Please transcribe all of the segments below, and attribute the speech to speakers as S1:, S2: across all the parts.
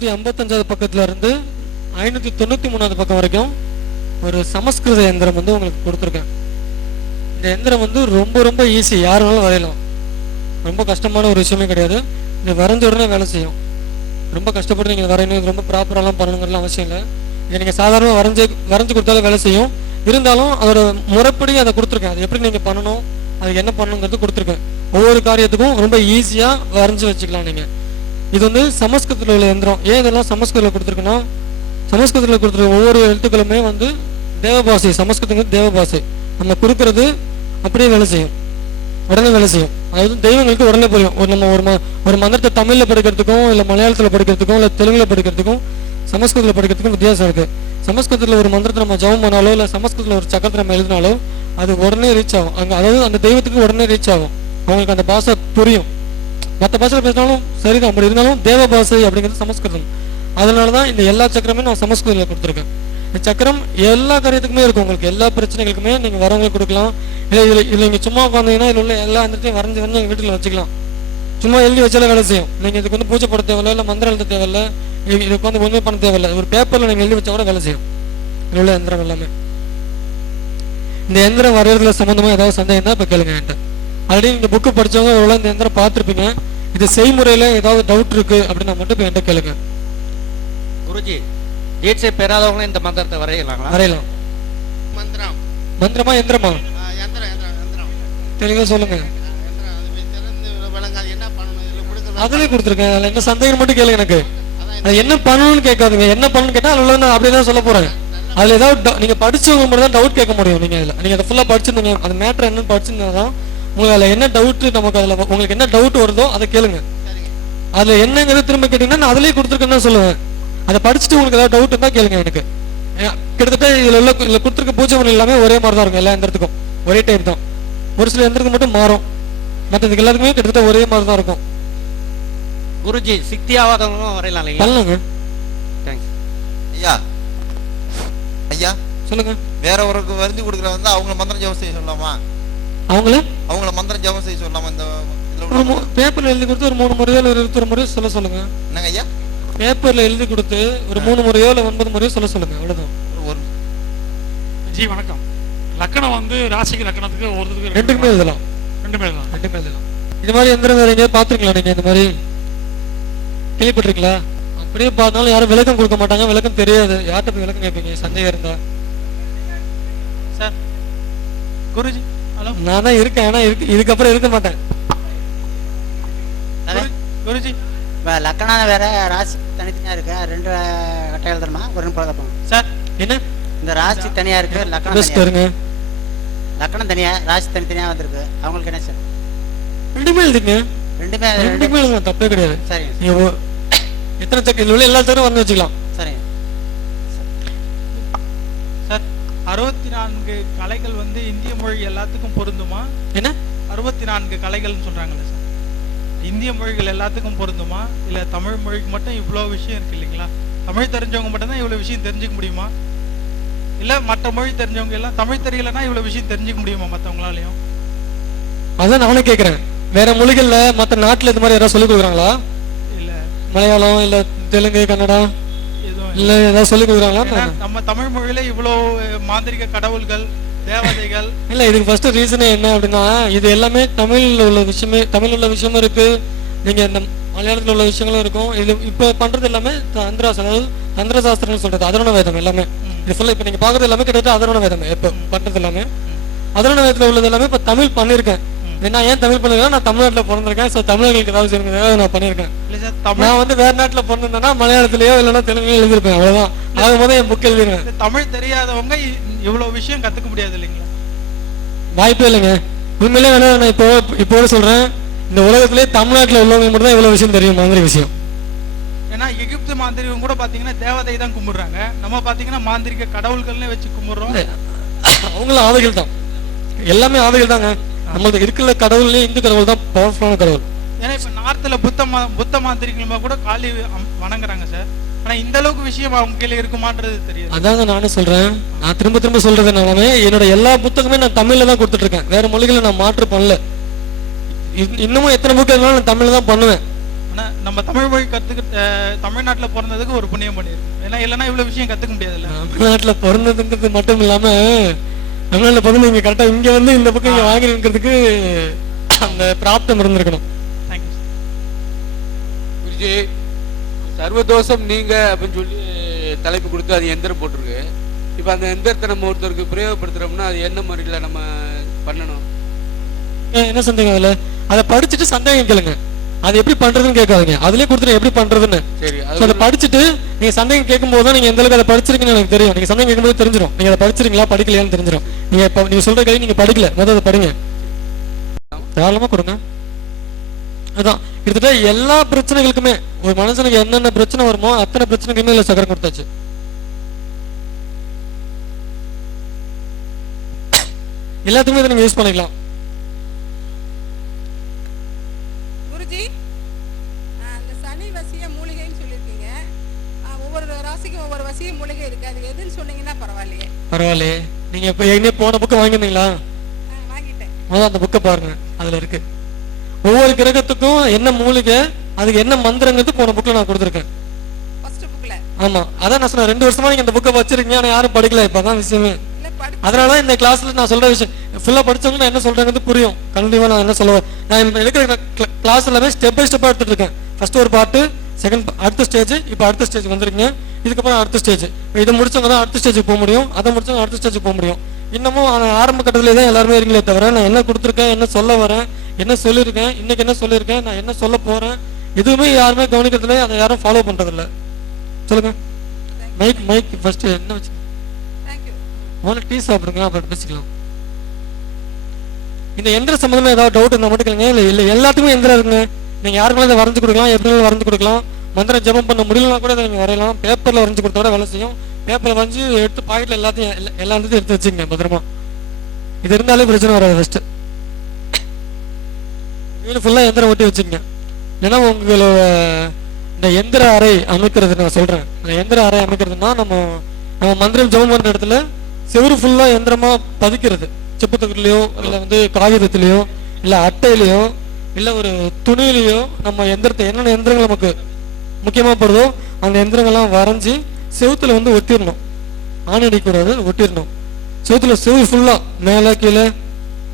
S1: ஐநூற்றி ஐம்பத்தஞ்சாவது பக்கத்துல இருந்து ஐநூற்றி தொண்ணூற்றி மூணாவது பக்கம் வரைக்கும் ஒரு சமஸ்கிருத எந்திரம் வந்து உங்களுக்கு கொடுத்துருக்கேன். இந்த எந்திரம் வந்து ரொம்ப ரொம்ப ஈஸி யார் வேணாலும் வரையலாம். ரொம்ப கஷ்டமான ஒரு விஷயமே கிடையாது. இது வரைஞ்ச உடனே வேலை செய்யும். ரொம்ப கஷ்டப்பட்டு நீங்கள் வரையணும் இது ரொம்ப ப்ராப்பராலாம் பண்ணணுங்கிறலாம் அவசியம் இல்லை. இதை நீங்கள் சாதாரணமாக வரைஞ்சு வரைஞ்சு கொடுத்தாலும் வேலை செய்யும். இருந்தாலும் அதோட முறைப்படி அதை கொடுத்துருக்கேன். அது எப்படி நீங்கள் பண்ணணும் அது என்ன பண்ணணுங்கிறது கொடுத்துருக்கேன். ஒவ்வொரு காரியத்துக்கும் ரொம்ப ஈஸியாக வரைஞ்சி வச்சுக்கலாம் நீங்கள் இது வந்து சமஸ்கிருதத்தில் உள்ள எந்திரம். ஏன் இதெல்லாம் சமஸ்கிருதத்தில் கொடுத்துருக்குன்னா சமஸ்கிருதத்தில் கொடுத்துருக்க ஒவ்வொரு எழுத்துக்களுமே வந்து தேவபாஷை சமஸ்கிருதங்கிறது தேவபாஷை. நம்ம கொடுக்கறது அப்படியே வேலை செய்யும். உடனே வேலை செய்யும். அதாவது தெய்வங்களுக்கு உடனே புரியும். ஒரு நம்ம ஒரு ம ஒரு மந்திரத்தை தமிழில் படிக்கிறதுக்கும் இல்லை மலையாளத்தில் படிக்கிறதுக்கும் இல்லை தெலுங்கில் படிக்கிறதுக்கும் சமஸ்கிருதத்தில் படிக்கிறதுக்கும் வித்தியாசம் இருக்குது சமஸ்கிருதத்தில் ஒரு மந்திரத்தை நம்ம ஜபம் பண்ணாலோ இல்லை சமஸ்கிருதத்தில் ஒரு சக்கரத்தை நம்ம எழுதினாலோ அது உடனே ரீச் ஆகும். அங்கே அதாவது அந்த தெய்வத்துக்கு உடனே ரீச் ஆகும். அவங்களுக்கு அந்த பாஷை புரியும். மற்ற பாஷையில் பேசினாலும் சரிதான். அப்படி இருந்தாலும் தேவ பாஷை அப்படிங்கிறது சமஸ்கிருதம். அதனால தான் இந்த எல்லா சக்கரமே நான் சமஸ்கிருதத்தில் கொடுத்துருக்கேன். இந்த சக்கரம் எல்லா காரியத்துக்குமே இருக்கும். உங்களுக்கு எல்லா பிரச்சனைகளுக்குமே நீங்கள் வரவங்களுக்கு கொடுக்கலாம். இல்லை இதில் இதில் நீங்கள் சும்மா உட்காந்தீங்கன்னா இதில் உள்ள எல்லா எந்திரத்தையும் வரைஞ்சி வரைஞ்சி எங்கள் வீட்டில் வச்சுக்கலாம். சும்மா எழுதி வச்சாலே வேலை செய்யும். நீங்கள் இதுக்கு வந்து பூஜை போட தேவையில்ல இல்லை மந்திரம் எழுத தேவையில்ல இது- இதுக்கு வந்து ஒன்றுமே பண்ண தேவையில்ல. ஒரு பேப்பரில் நீங்கள் எழுதி வச்சா கூட வேலை செய்யும். இதில் உள்ள எந்திரம் எல்லாமே. இந்த எந்திரம் வரைகிறதுல சம்மந்தமாக ஏதாவது சந்தேகம் தான் இப்போ கேளுங்க என்கிட்ட. ஆல்ரெடி இந்த புக்கு படிச்சவங்க இவ்வளோ இந்த எந்திரம் பார்த்துருப்பீங்க. இது செய்முறையில் ஏதாவது டவுட் இருக்கு அப்படின்னா மட்டும் இப்போ என்கிட்ட கேளுங்க.
S2: குருஜி தீட்சை பெறாதவங்களும் இந்த மந்திரத்தை வரையலாங்களா?
S1: வரையலாம்.
S3: மந்திரம்.
S1: மந்திரமா எந்திரமா? தெளிவாக சொல்லுங்க.
S3: ஆ, யந்திரம் அது போய் திறந்து விளங்காது என்ன பண்ணணும்? இதில் கொடுக்குறது
S1: அதுலேயே கொடுத்துருக்கேன். அதில் என்ன சந்தேகம் மட்டும் கேளுங்க எனக்கு. அது என்ன பண்ணணும்னு கேட்காதுங்க. என்ன பண்ணணும்னு கேட்டால் அதில் நான் அப்படியே தான் சொல்ல போகிறேன் அதில் ஏதாவது நீங்க படிச்சவங்க மட்டும் தான் டவுட் கேட்க முடியும். நீங்கள் அதில் நீங்கள் அதை ஃபுல்லாக படிச்சிருந்தீங்க. அந்த மேட்ரு என்னன்னு படிச்சிருந்தா தான் உங்களுக்கு அதில் என்ன டவுட் நமக்கு அதில் உங்களுக்கு என்ன டவுட் வருதோ அதை கேளுங்க.
S3: சரிங்க
S1: அதில் என்னங்கிறது திரும்ப கேட்டிங்கன்னா நான் அதிலே கொடுத்துருக்கேன்னு சொல்லுவேன். அதை படிச்சுட்டு உங்களுக்கு ஏதாவது டவுட் இருந்தால் கேளுங்க எனக்கு. கிட்டத்தட்ட இதில் உள்ள இதில் கொடுத்துருக்க பூஜை முறை எல்லாமே ஒரே மாதிரி தான் இருக்கும் எல்லா எந்திரத்துக்கும். ஒரே டைப் தான். ஒரு சில எந்திரத்துக்கு மட்டும் மாறும். மற்றதுக்கு எல்லாத்துக்குமே கிட்டத்தட்ட ஒரே மாதிரி தான் இருக்கும்.
S2: குருஜி சித்தி ஆகாதவங்களும் வரையலாம் இல்லைங்களா?
S1: பண்ணலாங்க
S2: தேங்க்ஸ்
S4: ஐயா. ஐயா.
S1: சொல்லுங்க.
S4: வேற ஒருக்கு வருந்தி கொடுக்குற வந்து அவங்கள மந்திரம் செய்ய சொல்லலாமா?
S1: அவங்கள?
S4: அவங்கள மந்திரம் ஜெபம் செய்ய சொல்லலாமா இந்த
S1: பேப்பர்ல எழுதி கொடுத்து ஒரு மூணு முறையோ இல்லை ஒரு இருபத்தொரு முறையோ சொல்ல சொல்லுங்க.
S4: என்னங்க ஐயா?
S1: பேப்பர்ல எழுதி கொடுத்து ஒரு மூணு முறையோ இல்லை ஒன்பது முறையோ சொல்ல சொல்லுங்க அவ்வளவுதான்.
S4: ஒரு
S5: ஜி வணக்கம். லக்கணம் வந்து ராசிக்கு லக்கணத்துக்கு ஒருத்தருக்கு
S1: ரெண்டுக்குமே எழுதலாம்.
S5: ரெண்டுமே தான்
S1: ரெண்டுமே எழுதலாம். இது மாதிரி எந்திரம் வேற எங்கேயாவது பாத்துருக்கீங்களா நீங்க இந்த மாதிரி? கேள்விப்பட்டிருக்கீங்களா? அப்படியே பார்த்தாலும் யாரும் விளக்கம் கொடுக்க மாட்டாங்க விளக்கம் தெரியாது. யார்கிட்ட போய் விளக்கம் கேட்பீங்க? சந்தேகம் இருந்தா.
S6: சார் குருஜி.
S1: நான் தான் இருக்கேன் ஆனா இருக்கு இதுக்கப்புறம் இருக்க மாட்டேன்.
S6: குரு- குருஜி.
S7: இப்போ லக்கணம் வேற ராசி தனித்தனியா இருக்கு. ரெண்டு கட்டை எழுதணுமா ஒரு
S6: சார்
S1: என்ன?
S7: இந்த ராசி தனியா இருக்கு லக்கணம் லக்கணம் தனியா ராசி தனித்தனியா வந்திருக்கு. அவங்களுக்கு என்ன சார்?
S1: ரெண்டுமே எழுதிங்க
S7: ரெண்டுமே
S1: ரெண்டுமே எழுதுங்க தப்பே கிடையாது. ஒ- எத்தனை சக்கர இதுல உள்ள எல்லா சக்கரம் வந்து வச்சுக்கலாம்
S7: சரிங்க
S6: சார் அறுபத்தி நான்கு கலைகள் வந்து இந்திய மொழி எல்லாத்துக்கும் பொருந்துமா?
S1: என்ன?
S6: அறுபத்தி நான்கு கலைகள்னு சொல்றாங்கல்ல சார். இந்திய மொழிகள் எல்லாத்துக்கும் பொருந்துமா? இல்ல தமிழ் மொழிக்கு மட்டும் இவ்வளோ விஷயம் இருக்கு இல்லைங்களா? தமிழ் தெரிஞ்சவங்க மட்டும் தான் இவ்வளோ விஷயம் தெரிஞ்சுக்க முடியுமா? இல்ல மற்ற மொழி தெரிஞ்சவங்க எல்லாம் தமிழ் தெரியலன்னா இவ்வளோ விஷயம் தெரிஞ்சுக்க முடியுமா மற்றவங்களாலையும்
S1: அதான் நானே கேக்குறேன். வேற மொழிகள்ல மத்த நாட்டுல இது மாதிரி யாராவது சொல்லி கொடுக்குறாங்களா?
S6: இல்ல.
S1: மலையாளம் இல்ல தெலுங்கு கன்னடா?
S6: எதுவும்
S1: இல்ல ஏதாவது சொல்லி கொடுக்குறாங்களா?
S6: நம்ம தமிழ் மொழியில இவ்வளோ மாந்திரிக கடவுள்கள் தேவதைகள்.
S1: இல்ல இதுக்கு ஃபர்ஸ்ட் ரீசனே என்ன அப்படின்னா இது எல்லாமே தமிழ்ல உள்ள விஷயமே தமிழ்ல உள்ள விஷயமும் இருக்கு. நீங்க இந்த மலையாளத்துல உள்ள விஷயங்களும் இருக்கும். இது இப்ப பண்றது எல்லாமே தந்திராஸ் அதாவது தந்திர சாஸ்திரம்னு சொல்றது அதரண வேதம் எல்லாமே. இது ஃபுல்லா இப்ப நீங்க பாக்குறது எல்லாமே கிட்டத்தட்ட அதரண வேதம் இப்ப பண்றது எல்லாமே. அதரண வேதத்துல உள்ளது எல்லாமே இப்ப தமிழ் பண்ணிருக்கேன் நான் ஏன் தமிழ் பண்ணிருக்கேன் நான் தமிழ்நாட்டுல பிறந்திருக்கேன். ஸோ தமிழர்களுக்கு ஏதாவது செய்யணும் நான் பண்ணிருக்கேன்.
S6: இல்ல சார் தமிழ்
S1: நான் வந்து வேற நாட்டுல பிறந்திருந்தேன்னா மலையாளத்திலயோ இல்லைன்னா தெலுங்குலயோ எழுதிருப்பேன் அவ்வளவுதான். ஆகும் போது என் புக் எழுதிருவேன்.
S6: தமிழ் தெரியாதவங்க இ- இவ்வளவு விஷயம் கத்துக்க முடியாது இல்லைங்களா?
S1: வாய்ப்பே இல்லைங்க. உண்மையிலே வேணா நான் இப்போ இப்போ சொல்றேன். இந்த உலகத்திலே தமிழ்நாட்டுல உள்ளவங்க மட்டும் தான் இவ்வளவு விஷயம் தெரியும். மாதிரி விஷயம்.
S6: ஏன்னா எகிப்து மாந்திரிகம் கூட பாத்தீங்கன்னா தேவதை தான் கும்பிடுறாங்க. நம்ம பாத்தீங்கன்னா மாந்திரிக கடவுள்கள்னே வச்சு கும்பிடுறோம்.
S1: அவங்களும் ஆவைகள் தான். எல்லாமே ஆவைகள் தாங்க. நம்மளுக்கு இருக்கிற கடவுள்லயே இந்து கடவுள் தான் பவர்ஃபுல்லான கடவுள்.
S6: ஏன்னா இப்ப நார்த்ல புத்த மா புத்த மாந்திரிகமா கூட காளி அம்- வணங்குறாங்க சார். ஆனா இந்த அளவுக்கு விஷயம் அவங்க கீழே இருக்குமான்றது தெரியாது.
S1: அதாங்க நானே சொல்றேன். நான் திரும்ப திரும்ப சொல்றது என்னன்னா என்னோட எல்லா புத்தகமே நான் தமிழ்ல தான் கொடுத்துட்டு இருக்கேன் வேற மொழிகளை நான் மாற்று பண்ணல. இன்- இன்னமும் எத்தனை புக் இருந்தாலும் நான் தமிழ்ல தான் பண்ணுவேன்.
S6: ஆனா நம்ம தமிழ் மொழி கற்றுக்கிட்ட தமிழ்நாட்டில் பிறந்ததுக்கு ஒரு புண்ணியம் பண்ணியிருக்கோம். ஏன்னா இல்லைன்னா இவ்வளோ விஷயம் கற்றுக்க முடியாதுல்ல.
S1: தமிழ்நாட்டுல பிறந்ததுங்கிறது மட்டும் இல்லாம தமிழ்நாட்டுல பிறந்து இங்க கரெக்டா இங்க வந்து இந்த பக்கம் இங்க வாங்கிருக்கிறதுக்கு அந்த பிராப்தம் இருந்திருக்கணும்.
S8: குருஜி சர்வதோஷம் நீங்க அப்படின்னு சொல்லி தலைப்பு கொடுத்து அது எந்திரம் போட்டிருக்கு. இப்போ அந்த எந்திரத்தை நம்ம ஒருத்தருக்கு பிரயோகப்படுத்துறோம்னா அது என்ன முறையில் நம்ம பண்ணணும்?
S1: ஏன் என்ன சந்தேகம் அதுல? அதை படிச்சுட்டு சந்தேகம் கேளுங்க. அது எப்படி பண்றதுன்னு கேட்காதீங்க. அதுலயே கொடுத்துரு எப்படி பண்றதுன்னு.
S8: சரி அதை
S1: படிச்சுட்டு நீங்க சந்தேகம் கேட்கும்போது தான் நீங்க எந்த அளவுக்கு அதை படிச்சிருக்கீங்கன்னு எனக்கு தெரியும். நீங்க சந்தேகம் கேட்கும்போது தெரிஞ்சிடும் நீங்க அதை படிச்சிருக்கீங்களா படிக்கலையான்னு தெரிஞ்சிடும் நீங்க இப்ப நீங்க சொல்ற கேள்வி நீங்க படிக்கல. முதல்ல அதை படிங்க. தாராளமா கொடுங்க. அதுதான் கிட்டத்தட்ட எல்லா பிரச்சனைகளுக்குமே ஒரு மனுஷனுக்கு என்னென்ன பிரச்சனை வருமோ அத்தனை பிரச்சனைக்குமே இல்ல சக்கரம் கொடுத்தாச்சு. எல்லாத்துக்குமே இதை நீங்க யூஸ் பண்ணிக்கலாம்.
S9: பரவாயில்லையே.
S1: நீங்க இப்ப ஏற்கனவே போன புக்கு வாங்கியிருந்தீங்களா? முதல்ல அந்த புக்கை பாருங்க. அதுல இருக்கு. ஒவ்வொரு கிரகத்துக்கும் என்ன மூலிகை அதுக்கு என்ன மந்திரங்கிறது போன புக்ல நான் கொடுத்துருக்கேன். ஆமா. அதான் நான் சொன்னேன் ரெண்டு வருஷமா நீங்க இந்த புக்கை வச்சிருக்கீங்க ஆனா யாரும் படிக்கல. இப்பதான் விஷயமே. அதனால இந்த கிளாஸ்ல நான் சொல்ற விஷயம் ஃபுல்லா படிச்சவங்க நான் என்ன சொல்றேங்கிறது புரியும். கண்டிப்பா நான் என்ன சொல்லுவேன். நான் எடுக்கிற கிளாஸ் எல்லாமே ஸ்டெப் பை ஸ்டெப்பா எடுத்துட்டு இருக்கேன். ஃபர்ஸ்ட் ஒரு பாட்டு செகண்ட் அடுத்த ஸ்டேஜ் இப்போ அடுத்த ஸ்டேஜ் வந்திருக்கீங்க. இதுக்கப்புறம் அடுத்த ஸ்டேஜ் இதை முடிச்சவங்க தான் அடுத்த ஸ்டேஜுக்கு போக முடியும். அதை முடிச்சவங்க அடுத்த ஸ்டேஜுக்கு போக முடியும். இன்னமும் ஆரம்ப கட்டத்திலே தான் எல்லாருமே இருக்கீங்களே தவிர நான் என்ன கொடுத்துருக்கேன் என்ன சொல்ல வரேன் என்ன சொல்லியிருக்கேன் இன்னைக்கு என்ன சொல்லியிருக்கேன் நான் என்ன சொல்ல போறேன் எதுவுமே யாருமே கவனிக்கிறதுல அதை யாரும் ஃபாலோ பண்றதில்ல. சொல்லுங்க. மைக் மைக் ஃபர்ஸ்ட் என்ன வச்சு முதல்ல டீ சாப்பிடுங்க அப்புறம் பேசிக்கலாம். இந்த எந்திர சம்பந்தமா ஏதாவது டவுட் இருந்தா மட்டும் கேளுங்க. இல்ல இல்ல எல்லாத்துக்குமே எந்திரம் இருக்குங்க. நீங்க யாருக்குமே இதை வரைஞ்சு கொடுக்கலாம் எப்படி வரைஞ்சு கொடுக்கலாம். மந்திரம் ஜபம் பண்ண முடியலனா கூட இதை வரையலாம். பேப்பர்ல வரைஞ்சு கொடுத்தா கூட வேலை செய்யும். பேப்பர் வரைஞ்சு எடுத்து பாக்கெட்ல எல்லாத்தையும் எல்லா- எல்லா இடத்தையும் எடுத்து வச்சுங்க பத்திரமா. இது இருந்தாலே பிரச்சனை வராது ஃபர்ஸ்ட் வீடு ஃபுல்லா எந்திரம் ஒட்டி வச்சுங்க ஏன்னா உங்களோட இந்த எந்திர அறை அமைக்கிறது நான் சொல்றேன். இந்த எந்திர அறை அமைக்கிறதுனா நம்ம நம்ம மந்திரம் ஜபம் பண்ற இடத்துல செவுரு ஃபுல்லா எந்திரமா பதிக்கிறது. செப்புத்தகர்லயோ இல்லை வந்து காகிதத்திலயோ இல்லை அட்டையிலயோ இல்லை ஒரு துணியிலையோ நம்ம எந்திரத்தை என்னென்ன எந்திரங்கள் நமக்கு முக்கியமாக படுதோ அந்த எந்திரங்கள்லாம் வரைஞ்சி செவுத்துல வந்து ஒட்டிடணும். ஆணி அடிக்கூடாது ஒட்டிடணும். செவுத்தில் செவு ஃபுல்லாக மேலே கீழே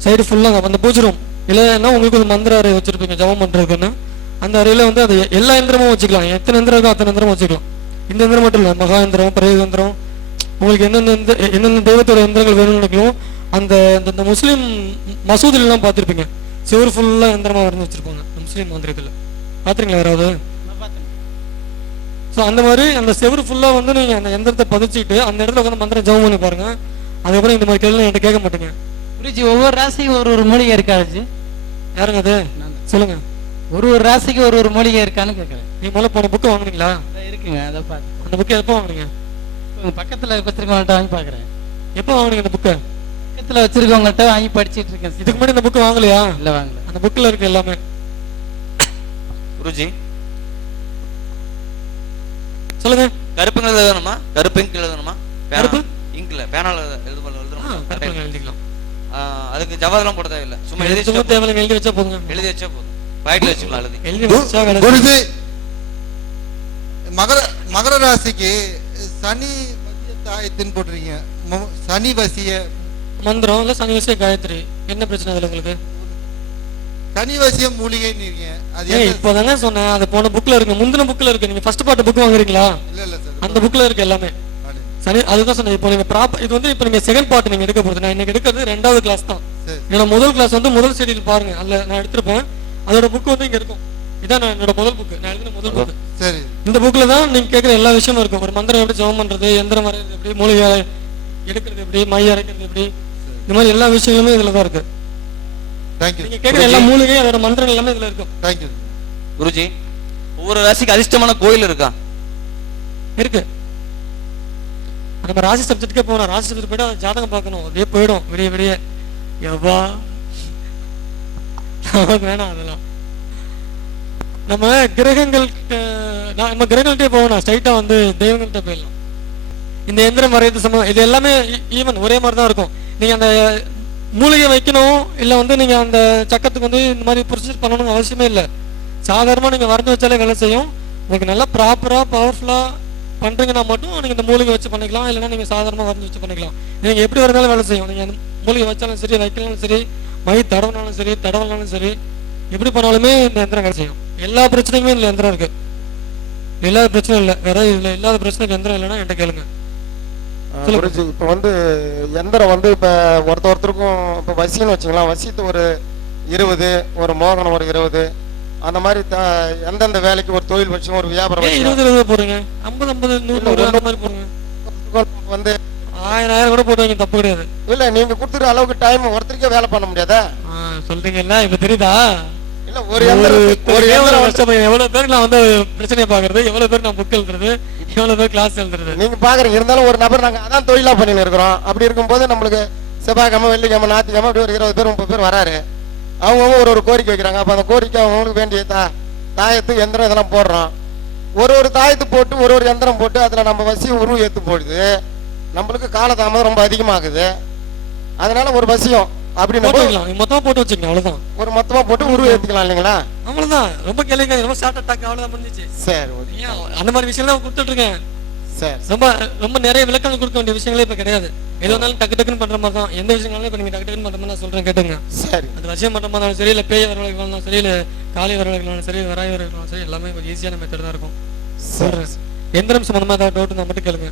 S1: சைடு ஃபுல்லாக அந்த பூஜை ரூம் இல்லைன்னா உங்களுக்கு ஒரு மந்திர அறை வச்சுருப்பீங்க ஜெபம் பண்ணுறதுக்குன்னு அந்த அறையில் வந்து அது எல்லா எந்திரமும் வச்சுக்கலாம். எத்தனை எந்திரம் இருக்கோ அத்தனை எந்திரம் வச்சுக்கலாம். இந்த எந்திரம் மட்டும் இல்லை மகா எந்திரம் பிரயோக எந்திரம். உங்களுக்கு என்னென்ன எந்த- என்னென்ன தெய்வத்தோட எந்திரங்கள் வேணும்னு நினைக்கணும் அந்த அந்த- இந்த முஸ்லீம் மசூதிலாம் பார்த்துருப்பீங்க. சிவர் ஃபுல்லா எந்திரமா வரைஞ்சி வச்சிருப்பாங்க. முஸ்லீம் மந்திரத்துல பாத்துறீங்களா யாராவது? ஸோ அந்த மாதிரி அந்த செவரு ஃபுல்லா வந்து நீங்க அந்த எந்திரத்தை பதிச்சுக்கிட்டு அந்த இடத்துல உட்காந்து மந்திரம் ஜெபம் பண்ணி பாருங்க. அதுக்கப்புறம் இந்த மாதிரி கேள்வி என்கிட்ட கேட்க மாட்டீங்க.
S7: குருஜி ஒவ்வொரு ராசிக்கும் ஒரு ஒரு மூலிகை இருக்காச்சு
S1: யாருங்க அது? சொல்லுங்க.
S7: ஒரு ஒரு ராசிக்கு ஒரு ஒரு மூலிகை இருக்கான்னு கேட்குறேன்.
S1: நீங்க முதல்ல போன புக்கு வாங்குனீங்களா?
S7: இருக்குங்க அதை பார்த்து
S1: அந்த புக்கு எப்போ வாங்குனீங்க?
S7: பக்கத்துல வச்சிருக்கவங்கள்ட்ட வாங்கி பார்க்குறேன்
S1: எப்போ வாங்குனீங்க அந்த புக்கை
S7: பக்கத்துல வச்சிருக்கவங்கள்ட்ட வாங்கி படிச்சிட்டு இருக்கேன்
S1: இதுக்கு முன்னாடி இந்த புக்கு வாங்கலையா?
S7: இல்லை வாங்கல.
S1: அந்த புக்கில் இருக்கு எல்லாமே.
S4: குருஜி.
S1: சொல்லுங்க.
S4: கருப்புங்க எழுதணுமா கருப்பு இங்க் எழுதணுமா
S1: கருப்பு?
S4: இங்க்ல பேனால எழுத
S1: ஆ,
S4: எழுதணுமா
S1: எழுதிக்கலாம்.
S4: அதுக்கு ஜவாதெல்லாம் போட தேவையில்லை. சும்மா எழுதி
S1: சும்மா தேவையில்ல எழுதி வச்சா போதுங்க.
S4: எழுதி வச்சா போதும். பாக்கெட்ல வச்சுக்கலாம் எழுதி.
S1: எழுதி வச்சா
S3: குருஜி. மகர மகர ராசிக்கு சனி வசிய தாயத்தின் போட்டிருக்கீங்க சனி வசிய
S1: மந்திரம் இல்ல சனி விஷயம் காயத்ரி. என்ன பிரச்சனை அதுல உங்களுக்கு?
S3: சனி வசியம் மூலிகைன்னு இருக்கீங்க. அது
S1: ஏய் இப்போதானே சொன்னேன். அது போன புக்ல இருக்கு. முந்தின புக்ல இருக்கு. நீங்க ஃபர்ஸ்ட் பார்ட் புக் வாங்குறீங்களா?
S3: இல்ல இல்ல சார்.
S1: அந்த புக்ல இருக்கு எல்லாமே. சரி அதுதான் சொன்னேன். இப்போ நீங்க ப்ராப்பர் இது வந்து இப்போ நீங்க செகண்ட் பார்ட் நீங்க எடுக்க போறது. நான் இன்னைக்கு எடுக்கிறது ரெண்டாவது கிளாஸ் தான். என்னோட முதல் கிளாஸ் வந்து முதல் ஷெடியூல் பாருங்க. அதுல நான் எடுத்திருப்பேன். அதோட புக் வந்து இங்க இருக்கும். இதான் நான் என்னோட முதல் புக் நான் எழுதின முதல் புக்
S3: சரி.
S1: இந்த புக்ல தான் நீங்க கேட்குற எல்லா விஷயமும் இருக்கும். ஒரு மந்திரம் எப்படி ஜெபம் பண்றது எந்திரம் வரைகிறது எப்படி மூலிகை எடுக்கிறது எப்படி மை அரைக்கிறது எப்படி இந்த மாதிரி எல்லா விஷயங்களுமே இதுல தான் இருக்கு. நீங்க கேட்குற எல்லா மூலிகையும் அதோட மந்திரம் எல்லாமே இதுல இருக்கும்.
S3: தேங்க்யூ
S4: குருஜி ஒவ்வொரு ராசிக்கு அதிர்ஷ்டமான கோயில் இருக்கா?
S1: இருக்கு. நம்ம ராசி சப்ஜெக்ட்டுக்கே போகணும். ராசி சப்ஜெக்ட் போயிட்டு ஜாதகம் பார்க்கணும். அப்படியே போயிடும். விடிய விடிய. எவ்வா? வேணாம் அதெல்லாம். நம்ம கிரகங்கள் நம்ம கிரகங்கள்ட்டே போகணும் ஸ்ட்ரைட்டா வந்து தெய்வங்கள்ட்ட போயிடலாம். இந்த எந்திரம் வரையது சம்பந்தம் இது எல்லாமே ஈவன் ஒரே மாதிரி தான் இருக்கும். நீங்கள் அந்த மூலிகை வைக்கணும் இல்லை வந்து நீங்கள் அந்த சக்கரத்துக்கு வந்து இந்த மாதிரி ப்ரொசீஜர் பண்ணணும் அவசியமே இல்லை. சாதாரணமாக நீங்கள் வரைஞ்சி வச்சாலே வேலை செய்யும். உங்களுக்கு நல்லா ப்ராப்பராக பவர்ஃபுல்லாக பண்ணுறீங்கன்னா மட்டும் நீங்கள் இந்த மூலிகை வச்சு பண்ணிக்கலாம். இல்லைன்னா நீங்கள் சாதாரணமாக வரைஞ்சி வச்சு பண்ணிக்கலாம். நீங்கள் எப்படி வரைஞ்சாலும் வேலை செய்யும். நீங்கள் மூலிகை வச்சாலும் சரி வைக்கலாலும் சரி மை தடவினாலும் சரி தடவனாலும் சரி எப்படி பண்ணாலுமே இந்த எந்திரம் வேலை செய்யும். எல்லா பிரச்சனைக்குமே இதில் எந்திரம் இருக்குது இல்லாத பிரச்சனை இல்லை. வேற இதில் இல்லாத பிரச்சனைக்கு எந்திரம் இல்லைன்னா என்கிட்ட கேளுங்க.
S10: குருஜி இப்போ வந்து எந்திரம் வந்து இப்போ ஒருத்த ஒருத்தருக்கும் இப்போ வசின்னு வச்சுக்கலாம் வசித்து ஒரு இருபது ஒரு மோகனம் ஒரு இருபது அந்த மாதிரி எந்தெந்த வேலைக்கு ஒரு தொழில் வச்சுக்கோங்க ஒரு வியாபாரம்.
S1: இருபது இருபது போடுங்க ஐம்பது ஐம்பது நூறு அந்த மாதிரி போடுங்க
S10: வந்து
S1: ஆயிரம் கூட போடுவாங்க தப்பு கிடையாது.
S10: இல்ல நீங்க கொடுத்துற அளவுக்கு டைம் ஒருத்தருக்கே வேலை பண்ண முடியாதா?
S1: ஆ, சொல்றீங்கல்ல இப்ப தெரியுதா?
S10: ஒரு ஒரு
S1: கஷ்டப்படும் எவ்வளவு பேருக்கு நான் வந்து பிரச்சனையை பாக்குறது எவ்வளவு பேருக்கு நான் புக் எழுதுறது எவ்வளவு பேர் கிளாஸ் எழுதுறது?
S10: நீங்க பாக்குறீங்க இருந்தாலும் ஒரு நபர் நாங்க அதான் தொழிலா பண்ணின்னு இருக்கிறோம். அப்படி இருக்கும்போது நம்மளுக்கு செவ்வாய்க்கிழமை வெள்ளிக்கிழமை ஞாயிற்றுக்கிழமை அப்படி ஒரு இருபது பேர் முப்பது பேர் வராரு. அவங்கவுங்க ஒரு ஒரு கோரிக்கை வைக்கிறாங்க. அப்ப அந்த கோரிக்கை அவங்களுக்கு வேண்டிய தா தாயத்து எந்திரம் இதெல்லாம் போடுறோம். ஒரு ஒரு தாயத்து போட்டு ஒரு ஒரு எந்திரம் போட்டு அதுல நம்ம வசி உருவ ஏத்து போடுது. நம்மளுக்கு காலதாமதம் ரொம்ப அதிகமாகுது. அதனால ஒரு வசியம்
S1: நீங்க மொத்தமா போட்டு வச்சுக்கங்க அவ்வளவுதான்.
S10: ஒரு மொத்தமா போட்டு உருவ ஏத்துக்கலாம் இல்லைங்களா?
S1: அவ்வளவுதான். ரொம்ப கேளுங்க ரொம்ப ஷார்ட் அட்டாக் அவ்வளவுதான் முடிஞ்சிச்சு.
S10: சரி
S1: அந்த மாதிரி விஷயம் தான் கொடுத்துட்டு இருக்கேன்.
S10: சரி.
S1: ரொம்ப ரொம்ப நிறைய விளக்கங்கள் கொடுக்க வேண்டிய விஷயங்களே இப்ப கிடையாது. எது வந்தாலும் டக்கு டக்குன்னு பண்ற மாதிரி தான். எந்த விஷயங்களும் இப்ப நீங்க டக்கு டக்குன்னு பண்ற மாதிரி நான் சொல்றேன் கேட்டுங்க.
S10: சரி.
S1: அது வசியம் பண்ற மாதிரி சரி இல்ல பேய் வரவழைக்கலாம் சரி இல்ல காலி வரவழைக்கலாம் சரி வராய் வரவழைக்கலாம் சரி எல்லாமே ஈஸியான மெத்தட் தான் இருக்கும். சொல்றேன். எந்திரம் சம்பந்தமா ஏதாவது டவுட் இருந்தா மட்டும் கேளுங்க.